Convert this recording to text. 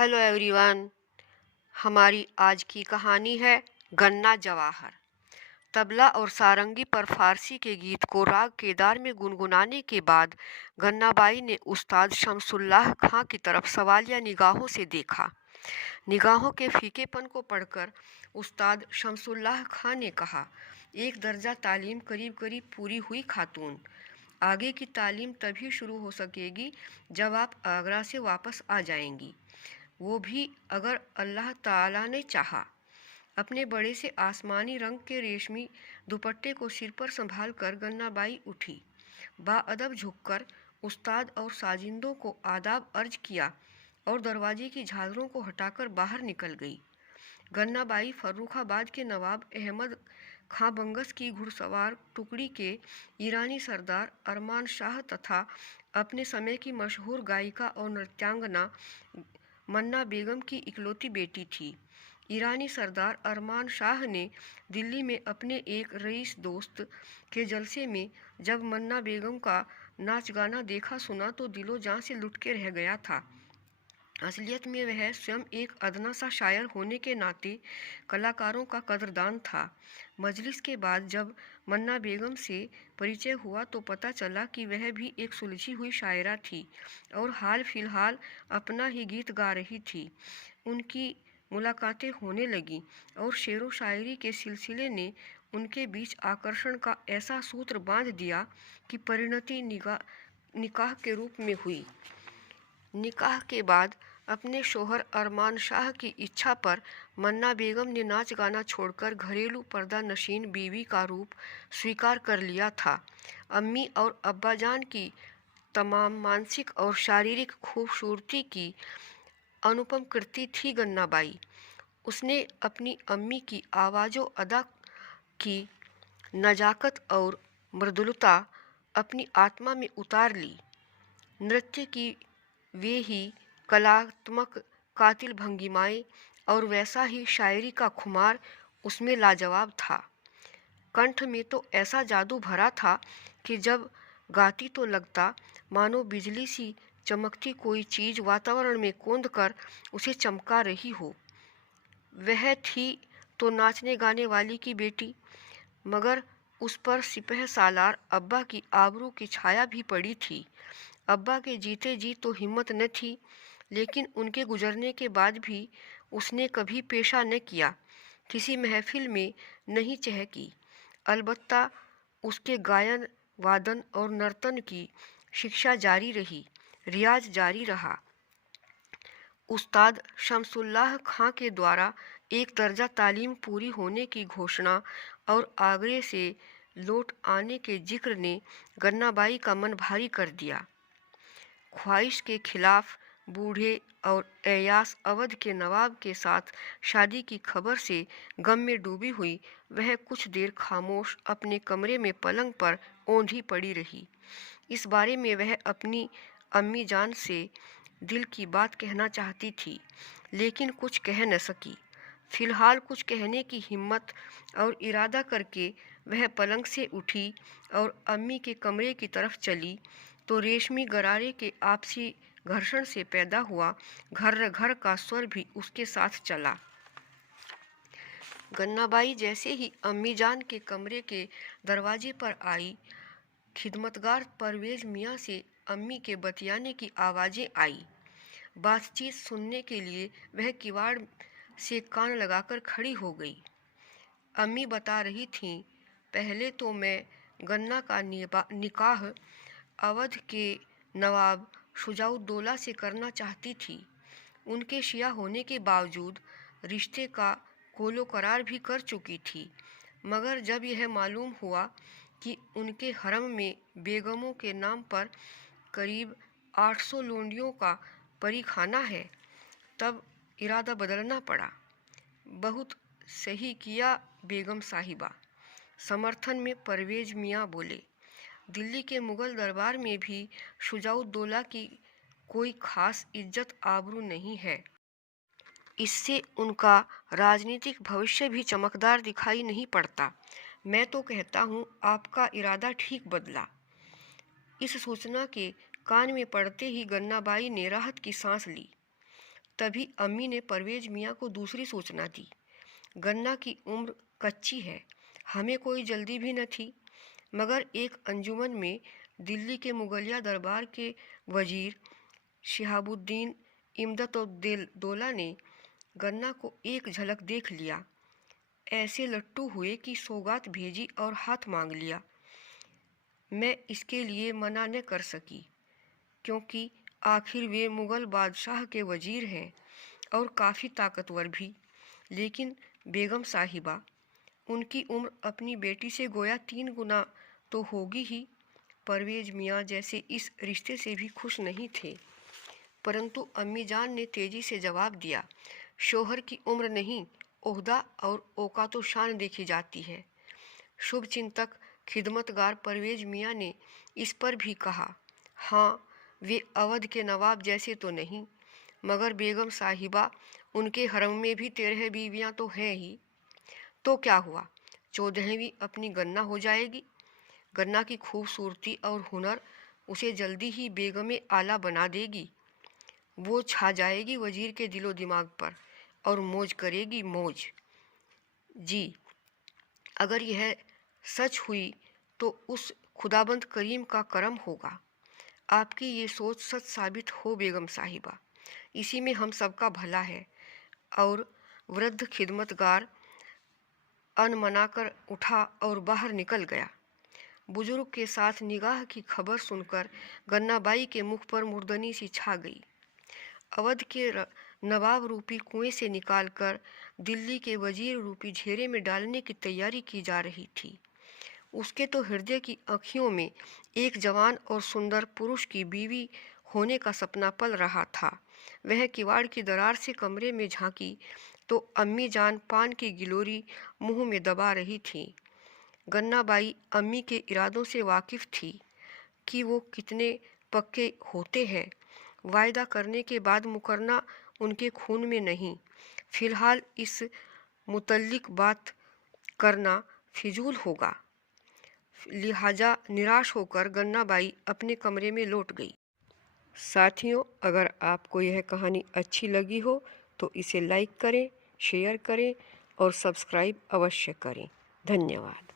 Hello everyone. हमारी आज की कहानी है गन्ना जवाहर। तबला और सारंगी पर फारसी के गीत को राग केदार में गुनगुनाने के बाद गन्नाबाई ने उस्ताद शमसुल्लाह खां की तरफ सवालिया निगाहों से देखा। निगाहों के फीकेपन को पढ़कर उस्ताद शमसुल्लाह खां ने कहा, एक दर्जा तालीम करीब करीब पूरी हुई खातून। आगे की तालीम तभी शुरू हो सकेगी जब आप आगरा से वापस आ जाएंगी, वो भी अगर अल्लाह ताला ने चाहा। अपने बड़े से आसमानी रंग के रेशमी दुपट्टे को सिर पर संभाल कर गन्नाबाई उठी। बाअदब झुककर उस्ताद और साजिंदों को आदाब अर्ज किया और दरवाजे की झालरों को हटाकर बाहर निकल गई। गन्नाबाई फर्रुखाबाद के नवाब अहमद खां बंगस की घुड़सवार टुकड़ी के ईरानी सरदार अरमान शाह तथा अपने समय की मशहूर गायिका और नृत्यांगना मन्ना बेगम की इकलौती बेटी थी। ईरानी सरदार अरमान शाह ने दिल्ली में अपने एक रईस दोस्त के जलसे में जब मन्ना बेगम का नाच गाना देखा सुना तो दिलो जान से लुट के रह गया था। असलियत में वह स्वयं एक अदना सा शायर होने के नाते कलाकारों का कदरदान था। मजलिस के बाद जब मन्ना बेगम से परिचय हुआ तो पता चला कि वह भी एक सुलझी हुई शायरा थी और हाल फिलहाल अपना ही गीत गा रही थी। उनकी मुलाकातें होने लगीं और शेरो शायरी के सिलसिले ने उनके बीच आकर्षण का ऐसा सूत्र बांध दिया कि परिणति निकाह के रूप में हुई। निकाह के बाद अपने शोहर अरमान शाह की इच्छा पर मन्ना बेगम ने नाच गाना छोड़कर घरेलू पर्दा नशीन बीवी का रूप स्वीकार कर लिया था। अम्मी और अब्बाजान की तमाम मानसिक और शारीरिक खूबसूरती की अनुपम कृति थी गन्नाबाई। उसने अपनी अम्मी की आवाज़ो अदा की नजाकत और मृदुलता अपनी आत्मा में उतार ली। नृत्य की वे ही कलात्मक कातिल भंगिमाएं और वैसा ही शायरी का खुमार उसमें लाजवाब था। कंठ में तो ऐसा जादू भरा था कि जब गाती तो लगता मानो बिजली सी चमकती कोई चीज़ वातावरण में कौंध कर उसे चमका रही हो। वह थी तो नाचने गाने वाली की बेटी, मगर उस पर सिपह सालार अब्बा की आबरू की छाया भी पड़ी थी। अब्बा के जीते जी तो हिम्मत न थी, लेकिन उनके गुजरने के बाद भी उसने कभी पेशा न किया, किसी महफिल में नहीं चहकी। अलबत्ता उसके गायन वादन और नर्तन की शिक्षा जारी रही, रियाज जारी रहा। उस्ताद शमसुल्लाह खां के द्वारा एक दर्जा तालीम पूरी होने की घोषणा और आगरे से लौट आने के जिक्र ने गन्नाबाई का मन भारी कर दिया। ख्वाहिश के खिलाफ बूढ़े और ऐयास अवध के नवाब के साथ शादी की खबर से गम में डूबी हुई वह कुछ देर खामोश अपने कमरे में पलंग पर ओंधी पड़ी रही। इस बारे में वह अपनी अम्मी जान से दिल की बात कहना चाहती थी, लेकिन कुछ कह न सकी। फिलहाल कुछ कहने की हिम्मत और इरादा करके वह पलंग से उठी और अम्मी के कमरे की तरफ चली तो रेशमी गरारे के आपसी घर्षण से पैदा हुआ घर घर का स्वर भी उसके साथ चला। गन्नाबाई जैसे ही अम्मी जान के कमरे के दरवाजे पर आई, खिदमतगार परवेज मियाँ से अम्मी के बतियाने की आवाज़ें आई। बातचीत सुनने के लिए वह किवाड़ से कान लगाकर खड़ी हो गई। अम्मी बता रही थीं, पहले तो मैं गन्ना का निकाह अवध के नवाब शुजाउद्दौला से करना चाहती थी। उनके शिया होने के बावजूद रिश्ते का कोलो करार भी कर चुकी थी, मगर जब यह मालूम हुआ कि उनके हरम में बेगमों के नाम पर करीब 800 लोंडियों का परीखाना है, तब इरादा बदलना पड़ा। बहुत सही किया बेगम साहिबा, समर्थन में परवेज मियाँ बोले। दिल्ली के मुग़ल दरबार में भी शुजाउद्दौला की कोई खास इज्जत आबरू नहीं है। इससे उनका राजनीतिक भविष्य भी चमकदार दिखाई नहीं पड़ता। मैं तो कहता हूँ आपका इरादा ठीक बदला। इस सूचना के कान में पड़ते ही गन्नाबाई ने राहत की सांस ली। तभी अम्मी ने परवेज मियाँ को दूसरी सूचना दी। गन्ना की उम्र कच्ची है, हमें कोई जल्दी भी न थी, मगर एक अंजुमन में दिल्ली के मुगलिया दरबार के वजीर शिहाबुद्दीन इमदतुद्दौला ने गन्ना को एक झलक देख लिया। ऐसे लट्टू हुए कि सौगात भेजी और हाथ मांग लिया। मैं इसके लिए मना न कर सकी, क्योंकि आखिर वे मुग़ल बादशाह के वजीर हैं और काफ़ी ताकतवर भी। लेकिन बेगम साहिबा, उनकी उम्र अपनी बेटी से गोया 3 गुना तो होगी ही। परवेज मियाँ जैसे इस रिश्ते से भी खुश नहीं थे, परंतु अम्मी जान ने तेजी से जवाब दिया, शोहर की उम्र नहीं, ओहदा और औकातो शान देखी जाती है। शुभचिंतक खिदमतगार परवेज मियाँ ने इस पर भी कहा, हाँ, वे अवध के नवाब जैसे तो नहीं, मगर बेगम साहिबा, उनके हरम में भी 13 बीवियाँ तो हैं ही। तो क्या हुआ, 14वीं अपनी गन्ना हो जाएगी। गन्ना की खूबसूरती और हुनर उसे जल्दी ही बेगम आला बना देगी। वो छा जाएगी वजीर के दिलो दिमाग पर और मौज करेगी, मौज। जी, अगर यह सच हुई तो उस खुदाबंद करीम का करम होगा। आपकी ये सोच सच साबित हो बेगम साहिबा, इसी में हम सबका भला है। और वृद्ध खिदमतगार अनमना कर उठा और बाहर निकल गया। बुजुर्ग के साथ निगाह की खबर सुनकर गन्नाबाई के मुख पर मुर्दनी सी छा गई। अवध के नवाब रूपी कुएं से निकालकर दिल्ली के वजीर रूपी झेरे में डालने की तैयारी की जा रही थी। उसके तो हृदय की आँखियों में एक जवान और सुंदर पुरुष की बीवी होने का सपना पल रहा था। वह किवाड़ की दरार से कमरे में झांकी तो अम्मी जान पान की गिलोरी मुंह में दबा रही थी। गन्नाबाई अम्मी के इरादों से वाकिफ थी कि वो कितने पक्के होते हैं। वायदा करने के बाद मुकरना उनके खून में नहीं। फिलहाल इस मुतल्लिक बात करना फिजूल होगा। लिहाजा निराश होकर गन्नाबाई अपने कमरे में लौट गई। साथियों, अगर आपको यह कहानी अच्छी लगी हो तो इसे लाइक करें, शेयर करें और सब्सक्राइब अवश्य करें। धन्यवाद।